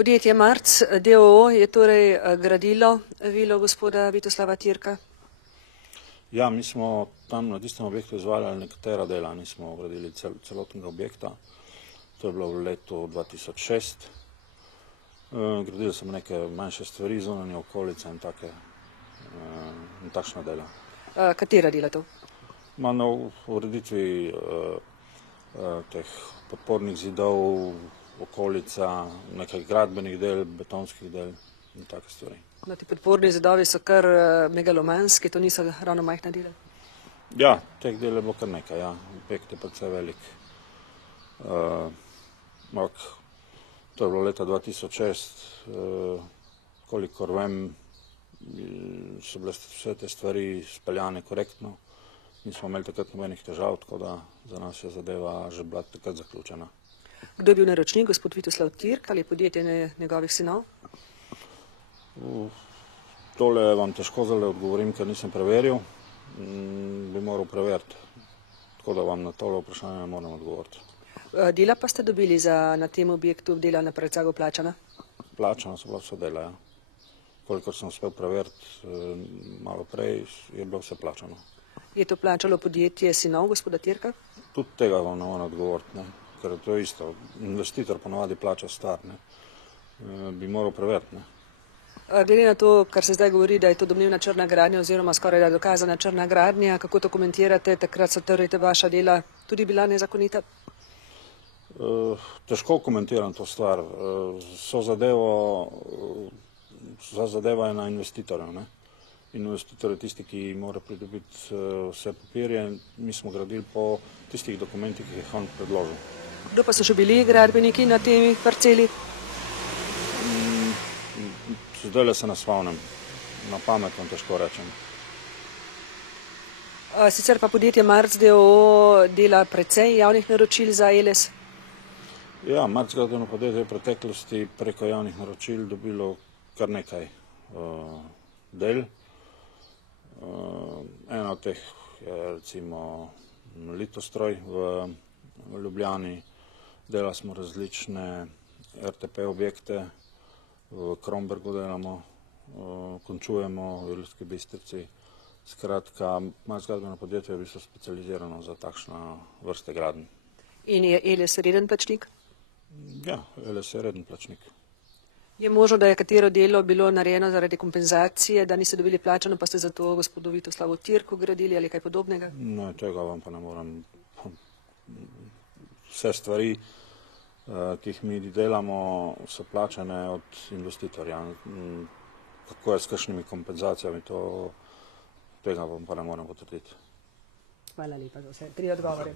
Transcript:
Podjetje Marc d.o.o. je torej gradilo vilo gospoda Vitoslava Tirka? Ja, mi smo tam na tistem objektu izvajali nekatera dela, nismo gradili celotnega objekta. To je bilo v letu 2006. Gradili smo neke manjše stvari, zunanje okolice in takšna dela. Katera dela to? Na ureditvi teh podpornih zidov, okolica, nekaj gradbenih del, betonskih del in take stvari. No, ti podporni zidovi so kar megalomanski, to niso ravno majhna dela? Ja, teh del je bilo kar nekaj, ja. Objekt je precej velik. To je bilo leta 2006, kolikor vem, so bile vse te stvari speljane korektno. Nismo imeli takrat nobenih težav, tako da za nas je zadeva že bila takrat zaključena. Kdo je bil naročnik, gospod Vitoslav Tirk ali podjetje njegovih sinov? Tole vam težko zdaj odgovorim, ker nisem preveril. Bi moral preveriti, tako da vam na tole vprašanje ne morem odgovoriti. Dela pa ste dobili na tem objektu, dela na predsago plačana? Plačana so bila vse dela, ja. Kolikor sem uspel preveriti malo prej, je bilo vse plačano. Je to plačalo podjetje sinov gospoda Tirka? Tudi tega vam ne morem odgovoriti, ker to je isto. Investitor ponavadi plača star, bi moral preveriti. Glede na to, kar se zdaj govori, da je to domnevna črna gradnja oziroma skoraj da dokazana črna gradnja, kako to komentirate? Takrat so trdite, vaša dela tudi bila nezakonita? Težko komentiram to stvar. Zadeva je na investitorju. Investitor je tisti, ki mora pridobiti vse papirje. Mi smo gradili po tistih dokumentih, ki jih on predložil. Kdo pa so še bili gradbeniki na tej parceli? Zdajle se ne spomnim. Na pamet vam težko rečem. Sicer pa podjetje Marc d.o.o. dela precej javnih naročil za Eles? Ja, Marc gradbeno podjetje je v preteklosti preko javnih naročil dobilo kar nekaj del. Ena od teh je recimo Litostroj v Ljubljani. Delali smo različne RTP objekte, v Krombergu delamo, končujemo v Ilirski Bistrici. Skratka, Marc gradbeno podjetje je v bistvu specializirano za takšne vrste gradenj. In je Eles reden plačnik? Ja, Eles je reden plačnik. Je možno, da je katero delo bilo narejeno zaradi kompenzacije, da niste dobili plačano, pa ste zato gospodu Vitoslavu Tirku gradili ali kaj podobnega? Ne, tega vam pa ne morem. Vse stvari, ki jih mi delamo, so plačane od investitorja. Kako je s kakšnimi kompenzacijami, tega vam pa ne morem potrditi. Hvala lepa za vse 3 odgovore.